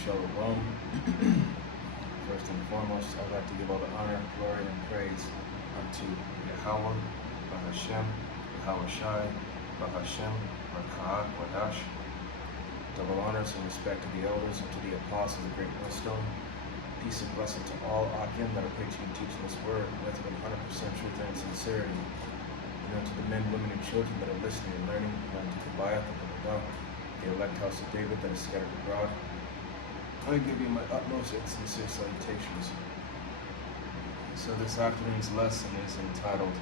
Shalom. First and foremost, I'd like to give all the honor, glory, and praise unto Yahweh, Bahashem, Yahweh Shai, Bahashem, Raka'at, Wadash. Double honors and respect to the elders and to the apostles of Great Millstone. Peace and blessing to all Akim that are preaching and teaching this word with 100% truth and sincerity. And unto the men, women, and children that are listening and learning, and unto Tobiah, the elect house of David that is scattered abroad. I give you my utmost and sincere salutations. So this afternoon's lesson is entitled,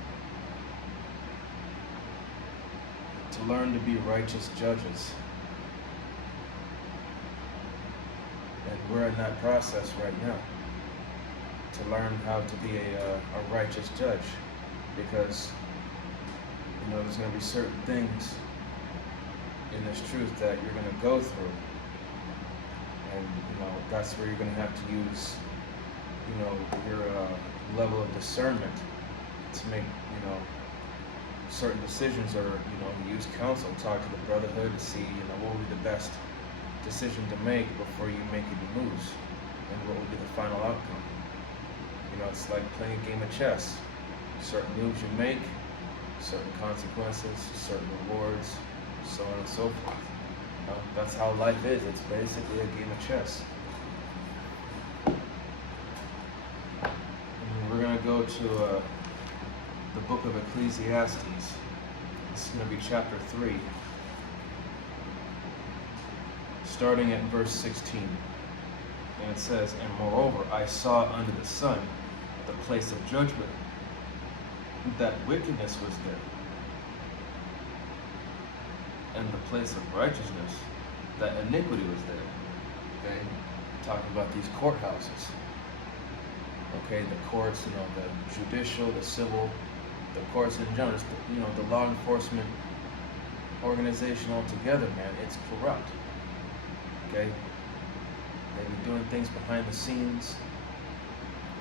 To Learn to Be Righteous Judges. And we're in that process right now, to learn how to be a righteous judge, because there's going to be certain things in this truth that you're going to go through, and that's where you're going to have to use your level of discernment to make certain decisions, or use counsel, talk to the brotherhood to see what would be the best decision to make before you make any moves, and what would be the final outcome. It's like playing a game of chess. Certain moves you make, certain consequences, certain rewards, so on and so forth. That's how life is. It's basically a game of chess. And we're going to go to the book of Ecclesiastes. This is going to be chapter 3, starting at verse 16. And it says, And moreover, I saw under the sun the place of judgment, that wickedness was there, and the place of righteousness, that iniquity was there. Okay, talking about these courthouses. Okay, the courts, the judicial, the civil, the courts in general, the law enforcement organization altogether, man, it's corrupt. Okay, they be doing things behind the scenes,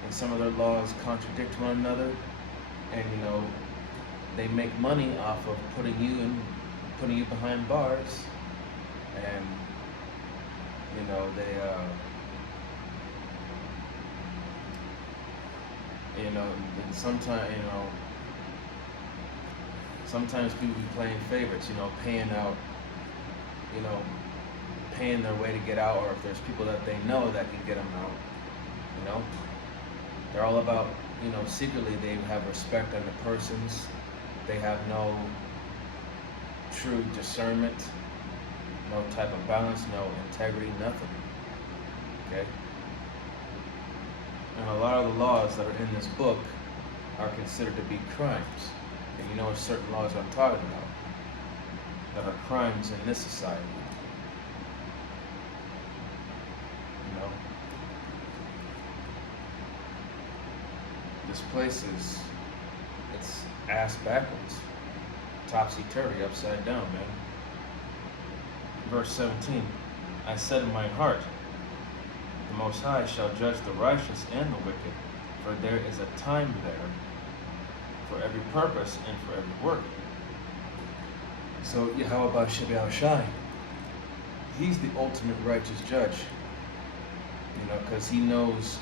and some of their laws contradict one another, and they make money off of putting you behind bars, and and sometimes people be playing favorites, paying their way to get out, or if there's people that they know that can get them out, they're all about, secretly they have respect on the persons, they have no true discernment, no type of balance, no integrity, nothing. Okay? And a lot of the laws that are in this book are considered to be crimes. And you know what certain laws I'm talking about that are crimes in this society. This place it's ass backwards. Topsy-turvy, upside down, man. Verse 17, I said in my heart, the Most High shall judge the righteous and the wicked, for there is a time there for every purpose and for every work. So Yahweh Ba'Shem Shai, he's the ultimate righteous judge, because he knows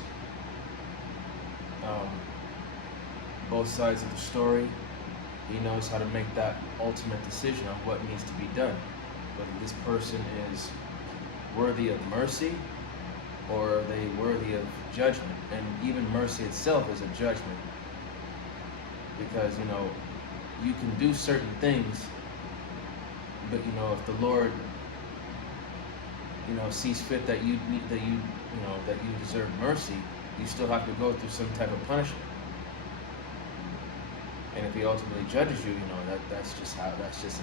both sides of the story. He knows how to make that ultimate decision on what needs to be done. Whether this person is worthy of mercy or are they worthy of judgment. And even mercy itself is a judgment. Because, you can do certain things, but if the Lord, sees fit that you deserve mercy, you still have to go through some type of punishment. And if he ultimately judges you, that's just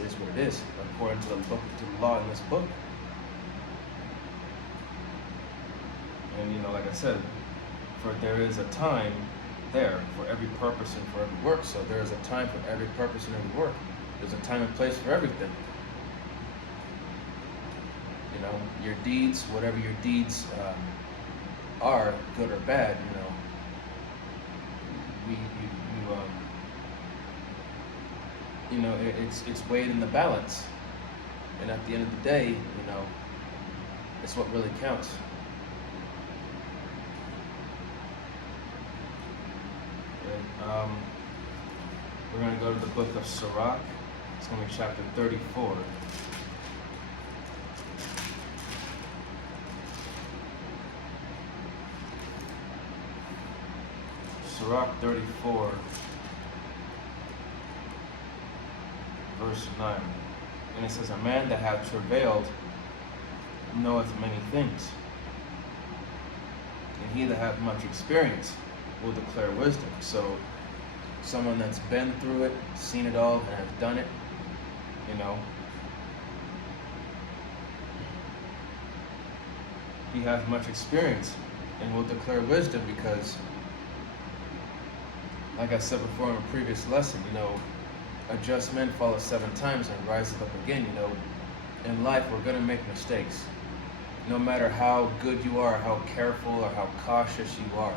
is what it is, according to the law in this book. And like I said, for there is a time there for every purpose and for every work. So there is a time for every purpose and every work. There's a time and place for everything. Your deeds, whatever your deeds are, good or bad, it's weighed in the balance, and at the end of the day, it's what really counts. Um, we're going to go to the book of Sirach. It's going to be chapter 34. Sirach 34, verse 9. And it says, a man that hath travailed knoweth many things, and he that hath much experience will declare wisdom. So someone that's been through it, seen it all, and has done it, you know, he hath much experience and will declare wisdom, because like I said before in a previous lesson, you know, a just man falleth 7 times and riseth up again. You know, in life we're gonna make mistakes. No matter how good you are, how careful or how cautious you are,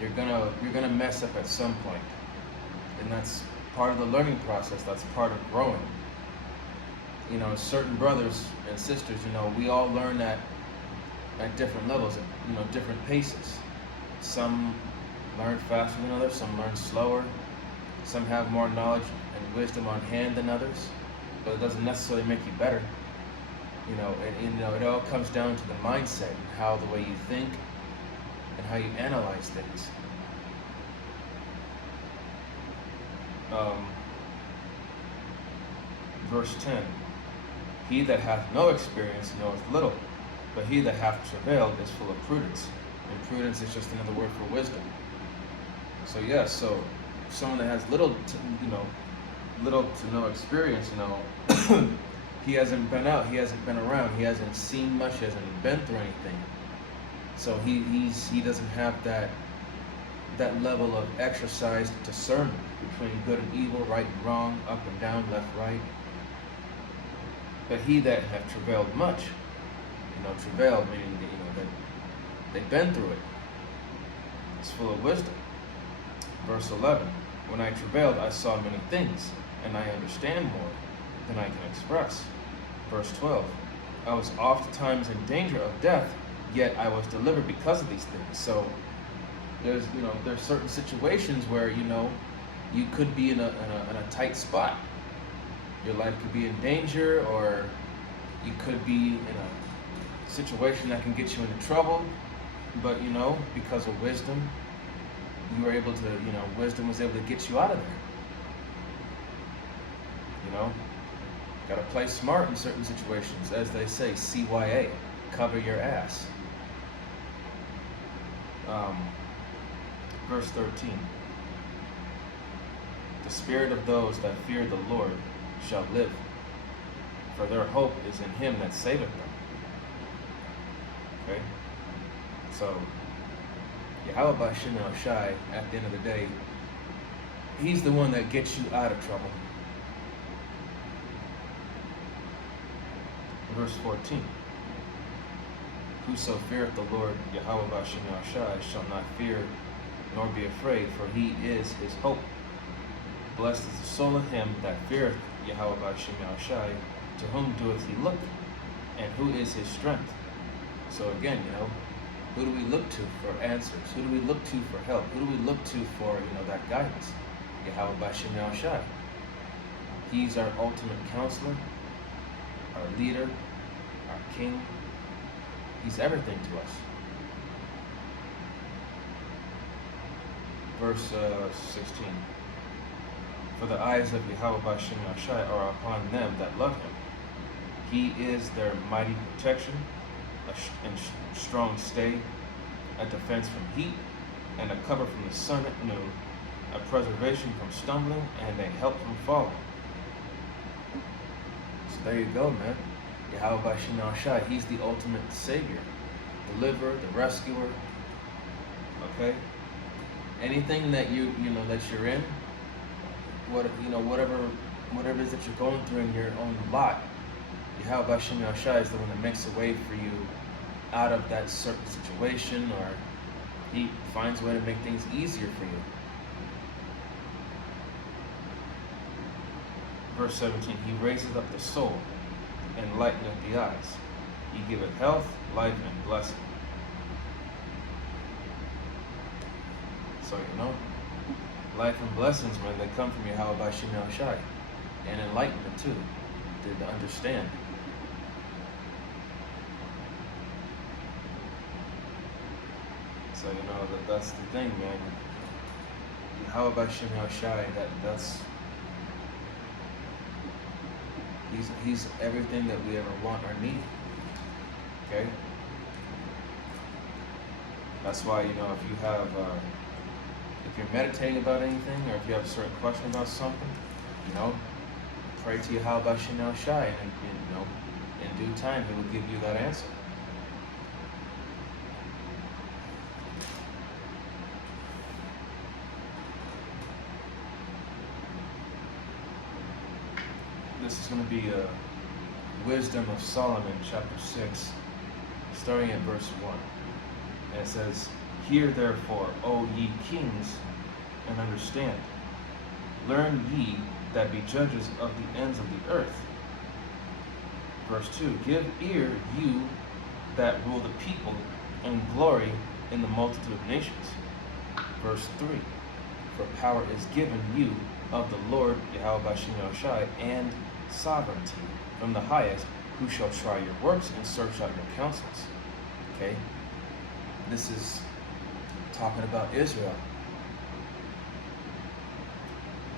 you're gonna mess up at some point. And that's part of the learning process, that's part of growing. You know, certain brothers and sisters, you know, we all learn at different levels, at, you know, different paces. Some learn faster than others, some learn slower, some have more knowledge and wisdom on hand than others, but it doesn't necessarily make you better. You know, and you know, it all comes down to the mindset and how the way you think and how you analyze things. Verse 10, he that hath no experience knoweth little, but he that hath travailed is full of prudence. And prudence is just another word for wisdom. So yeah, so someone that has little to no experience, you know, he hasn't been out, he hasn't been around, he hasn't seen much, he hasn't been through anything. So he doesn't have that level of exercised discernment between good and evil, right and wrong, up and down, left, right. But he that hath travailed much, you know, travailed meaning that, you know, that they've been through it, is full of wisdom. Verse 11, when I travailed, I saw many things, and I understand more than I can express. Verse 12, I was oftentimes in danger of death, yet I was delivered because of these things. So there's certain situations where, you know, you could be in a tight spot. Your life could be in danger, or you could be in a situation that can get you into trouble. But, you know, because of wisdom, you were able to, you know, wisdom was able to get you out of there. You know, gotta play smart in certain situations. As they say, CYA, cover your ass. Verse 13, the spirit of those that fear the Lord shall live, for their hope is in him that saveth them. Okay? So, Yahweh Shem El Shai, at the end of the day, he's the one that gets you out of trouble. Verse 14, whoso feareth the Lord, Yahweh Shem El Shai, shall not fear nor be afraid, for he is his hope. Blessed is the soul of him that feareth Yahweh Shem El Shai, to whom doeth he look, and who is his strength. So again, you know, who do we look to for answers? Who do we look to for help? Who do we look to for, you know, that guidance? Yahweh Shem El Shai. He's our ultimate counselor, our leader, our king. He's everything to us. Verse 16. For the eyes of Yahweh Shem El Shai are upon them that love him. He is their mighty protection, and strong stay, a defense from heat, and a cover from the sun at noon, a preservation from stumbling, and a help from falling. So there you go, man. Yahweh Shem El Shai, he's the ultimate savior, deliverer, the rescuer. Okay? Anything that you know that you're in, whatever it is that you're going through in your own lot, Yahweh Shem El Shai is the one that makes a way for you out of that certain situation, or he finds a way to make things easier for you. Verse 17, he raiseth up the soul and lighteneth the eyes. He giveth health, life, and blessing. So, you know, life and blessings, man, they come from Yahweh Shem Shai. And enlightenment too, to understand. So that's the thing, man. Yahweh Shem Shai, that's he's everything that we ever want or need. Okay? That's why, if you have if you're meditating about anything, or if you have a certain question about something, pray to Yahweh Shem Shai, and in due time He will give you that answer. This is going to be Wisdom of Solomon, chapter 6, starting at verse 1. And it says, "Hear therefore, O ye kings, and understand. Learn ye that be judges of the ends of the earth." Verse 2, "Give ear, you that rule the people, and glory in the multitude of nations." Verse 3, "For power is given you of the Lord Yahweh Shem Shai, and sovereignty from the highest, who shall try your works and search out your counsels." Okay? This is talking about Israel.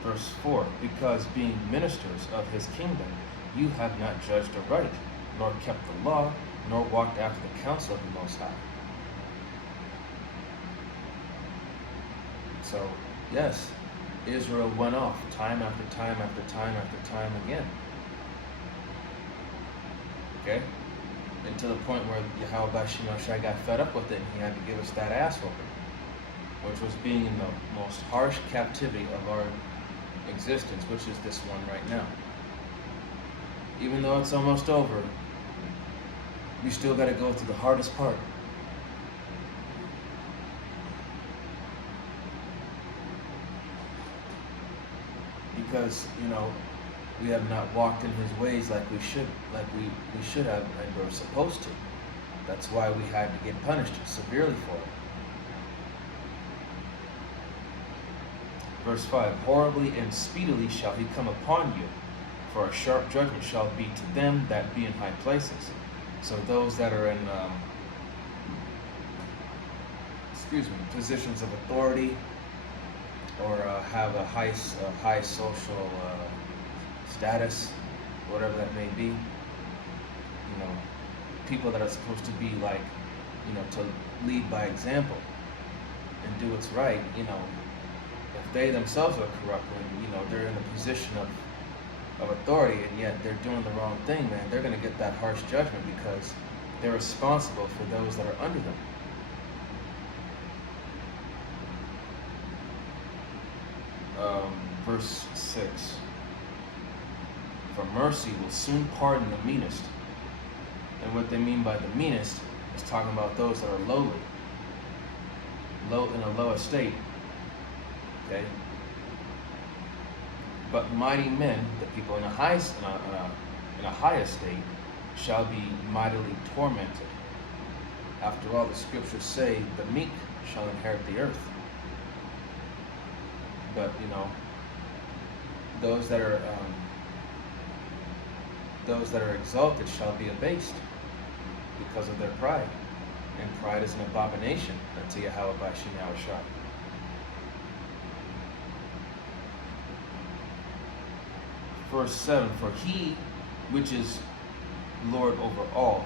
Verse 4, "Because being ministers of his kingdom, you have not judged aright, nor kept the law, nor walked after the counsel of the Most High." So, yes, Israel went off time after time after time after time again. Okay? And to the point where Yahweh Shem Shai got fed up with it, and He had to give us that ass whooping, which was being in the most harsh captivity of our existence, which is this one right now. Even though it's almost over, we still got to go through the hardest part. Because, we have not walked in His ways like we should have, and we're supposed to. That's why we had to get punished severely for it. Verse 5, "Horribly and speedily shall he come upon you, for a sharp judgment shall be to them that be in high places." So those that are in positions of authority, or have a high social status, whatever that may be, people that are supposed to be like, to lead by example and do what's right, if they themselves are corrupt, when they're in a position of authority, and yet they're doing the wrong thing, man, they're going to get that harsh judgment, because they're responsible for those that are under them. Verse 6, "For mercy will soon pardon the meanest." And what they mean by the meanest is talking about those that are lowly, in a low estate. Okay? "But mighty men," the people in a high estate, "shall be mightily tormented. After all, the scriptures say, the meek shall inherit the earth." But those that are exalted shall be abased because of their pride, and pride is an abomination unto Yahweh Shem Shai. Verse 7, "For he which is Lord over all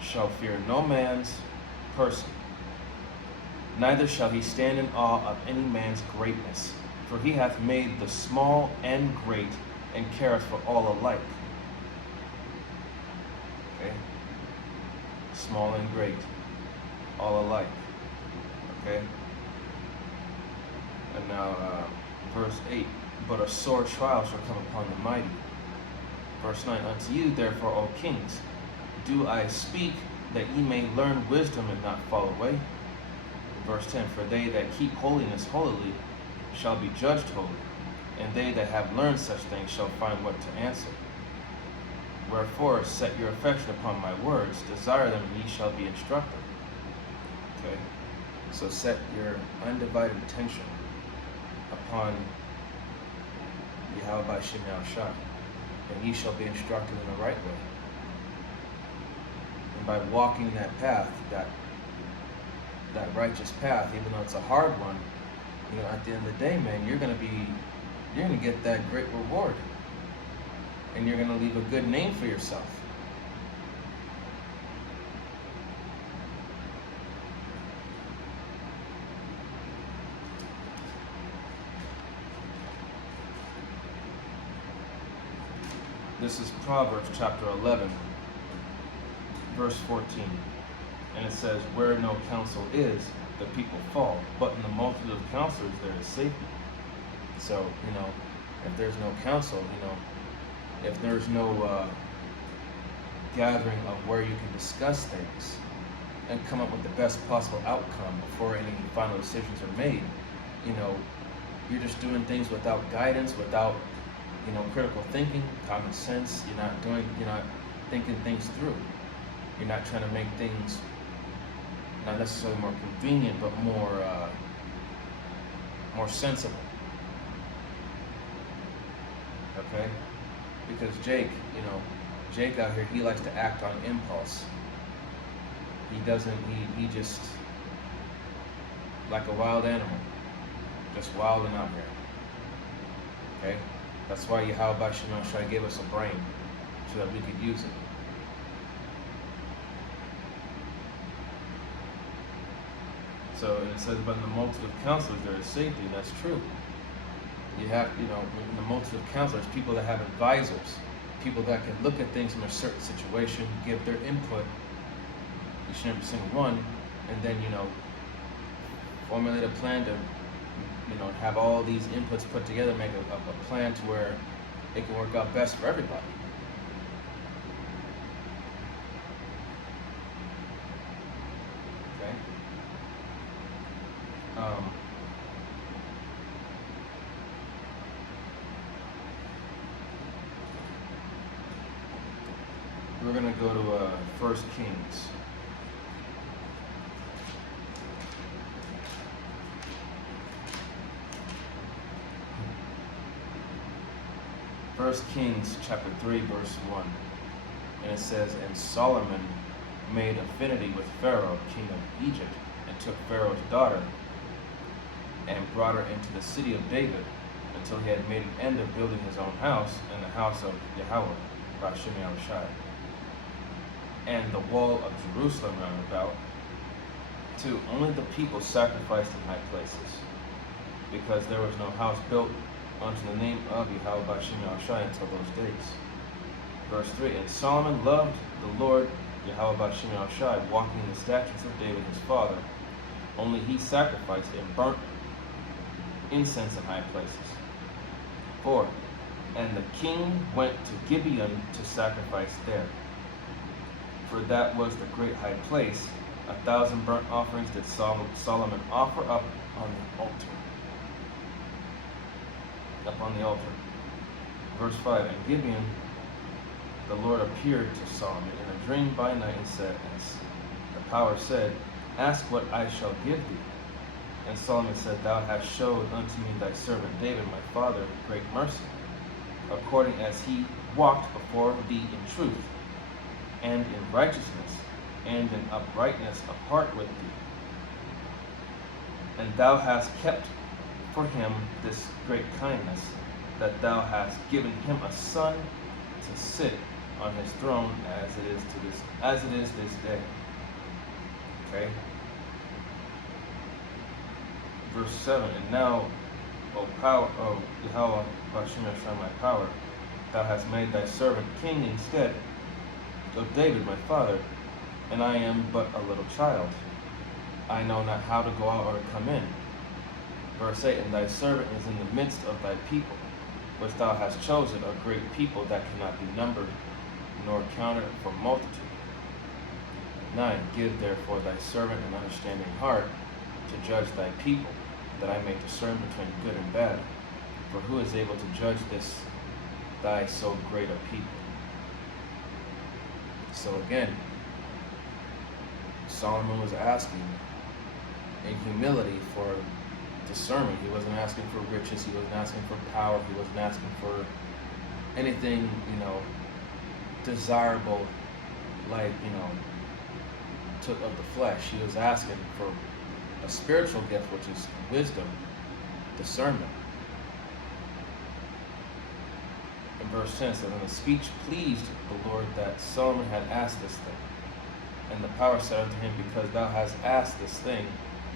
shall fear no man's person, neither shall he stand in awe of any man's greatness. For he hath made the small and great, and careth for all alike." Okay? Small and great, all alike. Okay? And now, verse 8, "But a sore trial shall come upon the mighty." Verse 9, "Unto you, therefore, O kings, do I speak, that ye may learn wisdom and not fall away." Verse 10, "For they that keep holiness holily shall be judged holy, and they that have learned such things shall find what to answer. Wherefore set your affection upon my words, desire them, and ye shall be instructed." Okay? So set your undivided attention upon Yahweh by Shem Shai, and ye shall be instructed in the right way. And by walking that path, that righteous path, even though it's a hard one, at the end of the day, man, you're gonna get that great reward. And you're gonna leave a good name for yourself. This is Proverbs chapter 11, verse 14. And it says, where no counsel is, the people fall, but in the multitude of counselors there is safety. So, if there's no counsel, if there's no gathering of where you can discuss things and come up with the best possible outcome before any final decisions are made, you're just doing things without guidance, without critical thinking, common sense. You're not thinking things through. You're not trying to make things not necessarily more convenient, but more sensible. Okay? Because Jake out here, he likes to act on impulse. He just, like a wild animal, just wilding out here. Okay? That's why Yahweh Shem Shai gave us a brain, so that we could use it. So, and it says, but in the multitude of counselors there is safety, and that's true. You have, in the multitude of counselors, people that have advisors, people that can look at things from a certain situation, give their input, each and every single one, and then, formulate a plan to, have all these inputs put together, make a plan to where it can work out best for everybody. Okay? We're going to go to 1 Kings. First Kings chapter 3, verse 1. And it says, and Solomon made affinity with Pharaoh, king of Egypt, and took Pharaoh's daughter, and brought her into the city of David, until he had made an end of building his own house, and the house of Yahweh, by Shem Shai, and the wall of Jerusalem round about. 2. Only the people sacrificed in high places, because there was no house built unto the name of Yahweh by Shem Shai until those days. Verse 3. And Solomon loved the Lord Yahweh by Shem Shai, walking in the statutes of David his father. Only he sacrificed and burnt incense in high places. 4. And the king went to Gibeon to sacrifice there, for that was the great high place. 1,000 burnt offerings did Solomon offer up on the altar. Verse 5. And Gibeon, the Lord appeared to Solomon in a dream by night, and said, and the power said, ask what I shall give thee. And Solomon said, thou hast showed unto me thy servant David my father great mercy, according as he walked before thee in truth, and in righteousness, and in uprightness of heart with thee. And thou hast kept for him this great kindness, that thou hast given him a son to sit on his throne, as it is this day. Okay. Verse 7. And now, O power, O Yahweh, Hashem Yahshua, my power, thou hast made thy servant king instead of David my father, and I am but a little child. I know not how to go out or to come in. Verse 8. And thy servant is in the midst of thy people, which thou hast chosen, a great people that cannot be numbered, nor counted for multitude. 9. Give therefore thy servant an understanding heart to judge thy people, that I may discern between good and bad. For who is able to judge this thy so great a people? So again, Solomon was asking in humility discernment. He wasn't asking for riches. He wasn't asking for power. He wasn't asking for anything, desirable, like, of the flesh. He was asking for a spiritual gift, which is wisdom, discernment. In verse 10 says, and the speech pleased the Lord that Solomon had asked this thing. And the power said unto him, because thou hast asked this thing,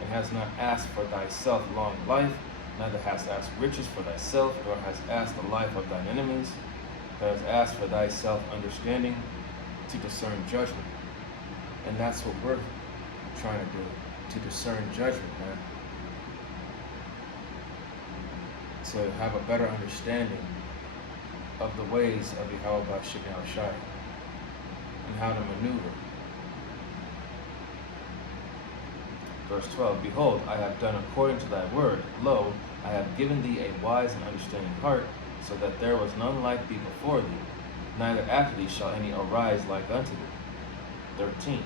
and hast not asked for thyself long life, neither hast asked riches for thyself, nor hast asked the life of thine enemies, thou hast asked for thyself understanding to discern judgment. And that's what we're trying to do, to discern judgment, man. To have a better understanding of the ways of Yahweh Bashim Yahushai and how to maneuver. Verse 12, behold, I have done according to thy word. Lo, I have given thee a wise and understanding heart, so that there was none like thee before thee, neither after thee shall any arise like unto thee. 13,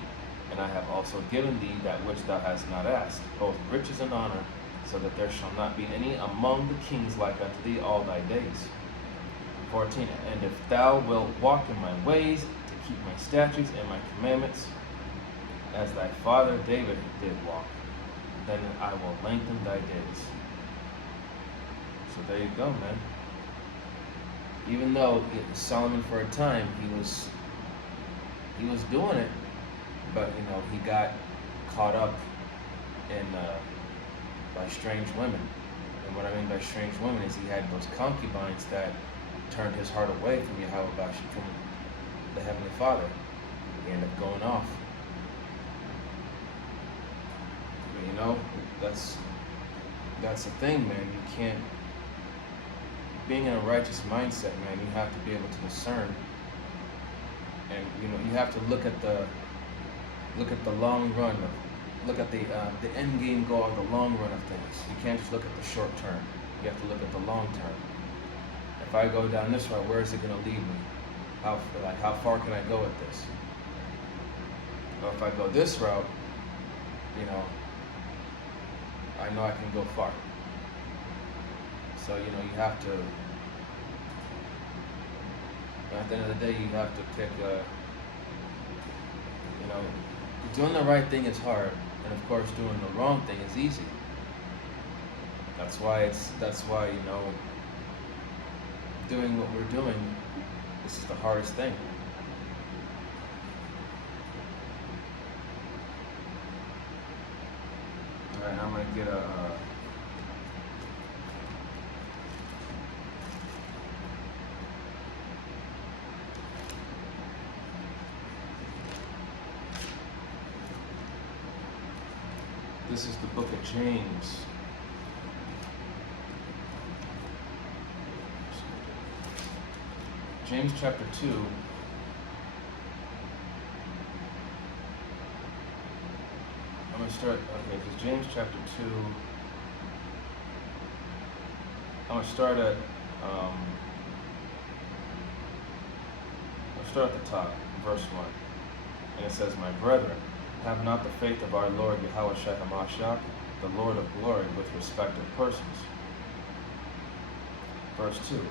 and I have also given thee that which thou hast not asked, both riches and honor, so that there shall not be any among the kings like unto thee all thy days. 14, and if thou wilt walk in my ways, to keep my statutes and my commandments, as thy father David did walk, then I will lengthen thy days. So there you go, man. Even though Solomon, for a time, he was doing it, but he got caught up in by strange women. And what I mean by strange women is he had those concubines that turned his heart away from Yahweh Bashim, from the Heavenly Father. He ended up going off. That's the thing, man. You can't, being in a righteous mindset, man, you have to be able to discern, and you have to look at the long run, look at the end game goal of the long run of things. You can't just look at the short term. You have to look at the long term. If I go down this route, where is it going to lead me? How far can I go with this? Or if I go this route, I know I can go far. So, you have to, at the end of the day, you have to pick doing the right thing is hard, and of course doing the wrong thing is easy. That's why doing what we're doing, this is the hardest thing. Alright, now I'm going to get this is the book of James. James chapter 2. I'm going to start, this is James chapter 2. I'm going to start at, the top, verse 1. And it says, my brethren, have not the faith of our Lord Yahweh Shai HaMashiach, the Lord of glory, with respect of persons. Verse 2.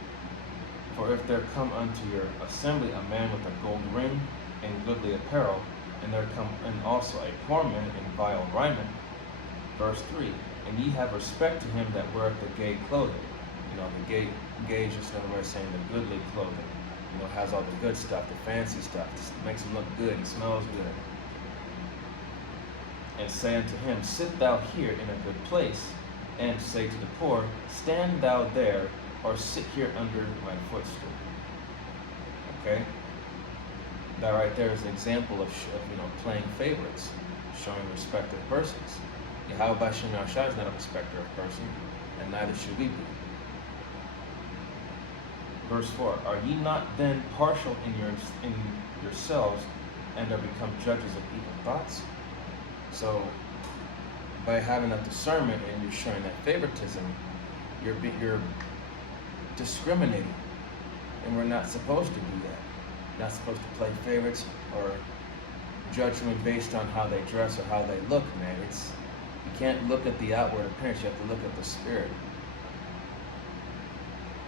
For if there come unto your assembly a man with a gold ring and goodly apparel, and there come in also a poor man in vile raiment. Verse 3. And ye have respect to him that weareth the gay clothing. The gay is just another way of saying the goodly clothing. Has all the good stuff, the fancy stuff, just makes him look good and smells good. And say unto him, sit thou here in a good place, and say to the poor, stand thou there, or sit here under my footstool. Okay? That right there is an example of playing favorites, showing respect to persons. Yahweh Bashim Yahushai is not a respecter of person, and neither should we be. Verse 4, are ye not then partial in yourselves, and are become judges of evil thoughts? So, by having that discernment and you're showing that favoritism, you're discriminating, and we're not supposed to do that. We're not supposed to play favorites or judge them based on how they dress or how they look, man. You can't look at the outward appearance, you have to look at the spirit.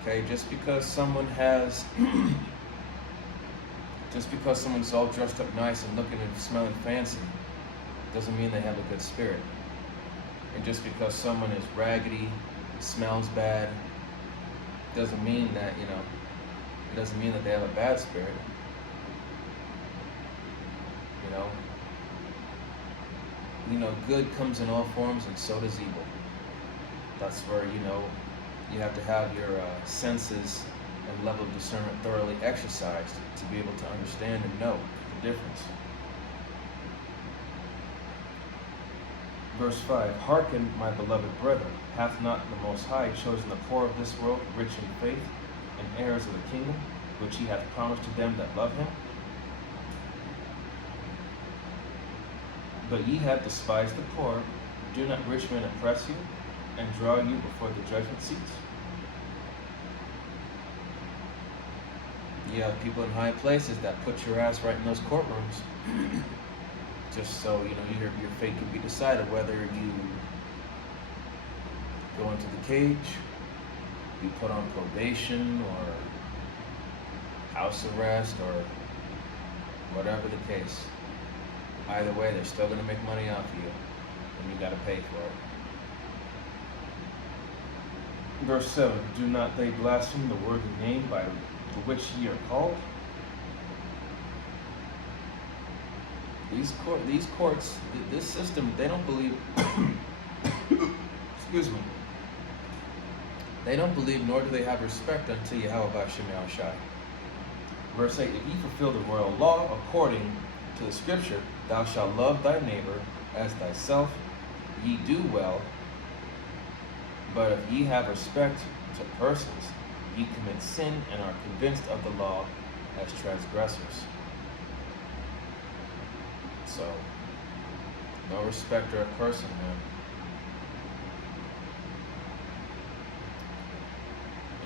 Okay, just because someone's all dressed up nice and looking and smelling fancy, doesn't mean they have a good spirit. And just because someone is raggedy, smells bad, doesn't mean that, it doesn't mean that they have a bad spirit. Good comes in all forms, and so does evil. That's where, you have to have your senses and level of discernment thoroughly exercised to be able to understand and know the difference. Verse 5, Hearken, my beloved brethren, hath not the Most High chosen the poor of this world, rich in faith, and heirs of the kingdom, which he hath promised to them that love him? But ye have despised the poor. Do not rich men oppress you, and draw you before the judgment seats? You have people in high places that put your ass right in those courtrooms, just so your fate can be decided, whether you go into the cage, be put on probation, or house arrest, or whatever the case. Either way, they're still going to make money off you, and you got to pay for it. Verse 7, do not they blaspheme the worthy name by which ye are called? These courts, this system, they don't believe, excuse me, they don't believe, nor do they have respect unto Yahweh Shem Yahushai. Verse 8, if ye fulfill the royal law according to the scripture, thou shalt love thy neighbor as thyself, ye do well. But if ye have respect to persons, ye commit sin and are convinced of the law as transgressors. So, no respect of person, man.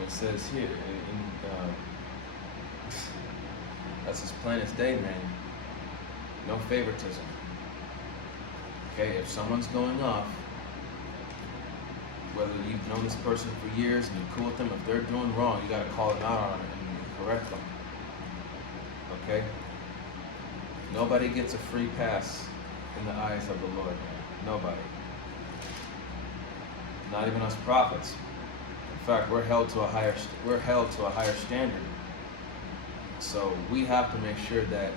It says here, that's as plain as day, man. No favoritism. Okay, if someone's going off, whether you've known this person for years and you're cool with them, if they're doing wrong, you gotta call them out on it and correct them. Okay? Nobody gets a free pass in the eyes of the Lord, man. Nobody. Not even us prophets. In fact, we're held to a higher standard. So we have to make sure that,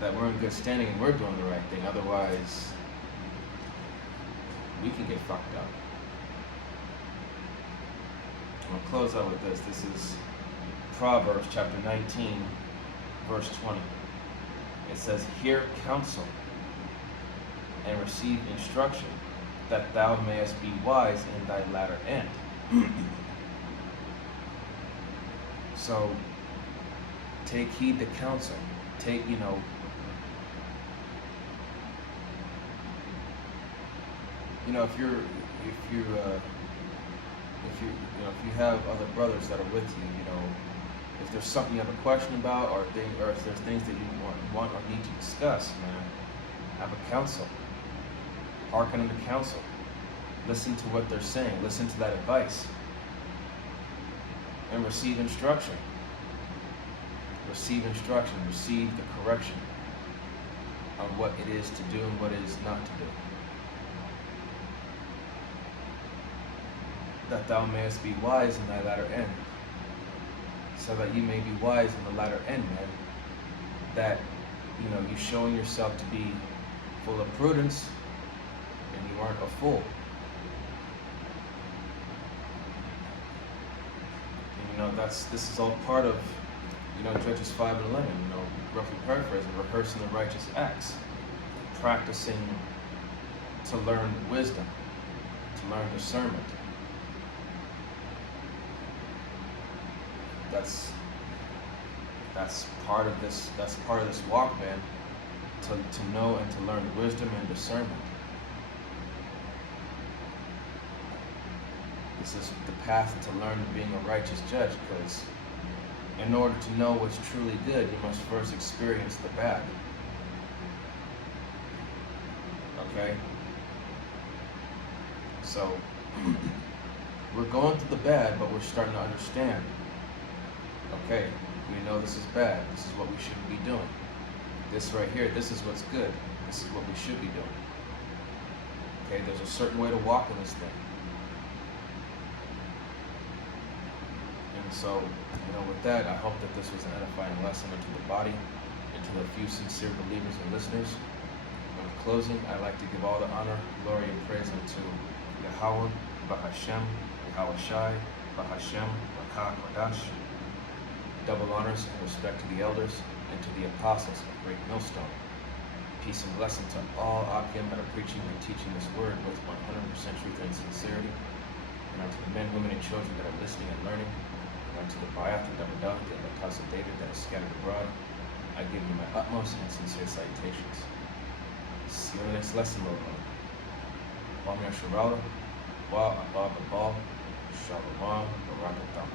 that we're in good standing and we're doing the right thing. Otherwise, we can get fucked up. I'm going to close out with this. This is Proverbs chapter 19, verse 20. It says, hear counsel and receive instruction, that thou mayest be wise in thy latter end. So, take heed to counsel. Take, if you have other brothers that are with you, if there's something you have a question about, or if there's things that you want or need to discuss, man, have a counsel. Hearken unto counsel. Listen to what they're saying. Listen to that advice. And receive instruction. Receive instruction. Receive the correction on what it is to do and what it is not to do. That thou mayest be wise in thy latter end. So that you may be wise in the latter end, man. That, you showing yourself to be full of prudence, and you aren't a fool. And, this is all part of, Judges 5 and 11, roughly paraphrasing, rehearsing the righteous acts, practicing to learn wisdom, to learn discernment. That's part of this walk, man. To know and to learn wisdom and discernment. This is the path to learn being a righteous judge, because in order to know what's truly good, you must first experience the bad. Okay? So, we're going through the bad, but we're starting to understand. Okay, we know this is bad. This is what we shouldn't be doing. This right here, this is what's good. This is what we should be doing. Okay, there's a certain way to walk in this thing. And so, with that, I hope that this was an edifying lesson into the body, into the few sincere believers and listeners. In closing, I'd like to give all the honor, glory, and praise unto Yahweh, Bahashem, Yahweh Shai, Bahashem, Rakah Kodash. Double honors and respect to the elders and to the apostles of Great Millstone. Peace and blessing to all Akim that are preaching and teaching this word with 100% truth and sincerity. And unto the men, women, and children that are listening and learning. And unto the Bayath and Dabadah, the Abatas of David that is scattered abroad, I give you my utmost and sincere salutations. See you in the next lesson, Lord. Kwame Sharala, Wa Abba Babal, Shalom, Barakatam.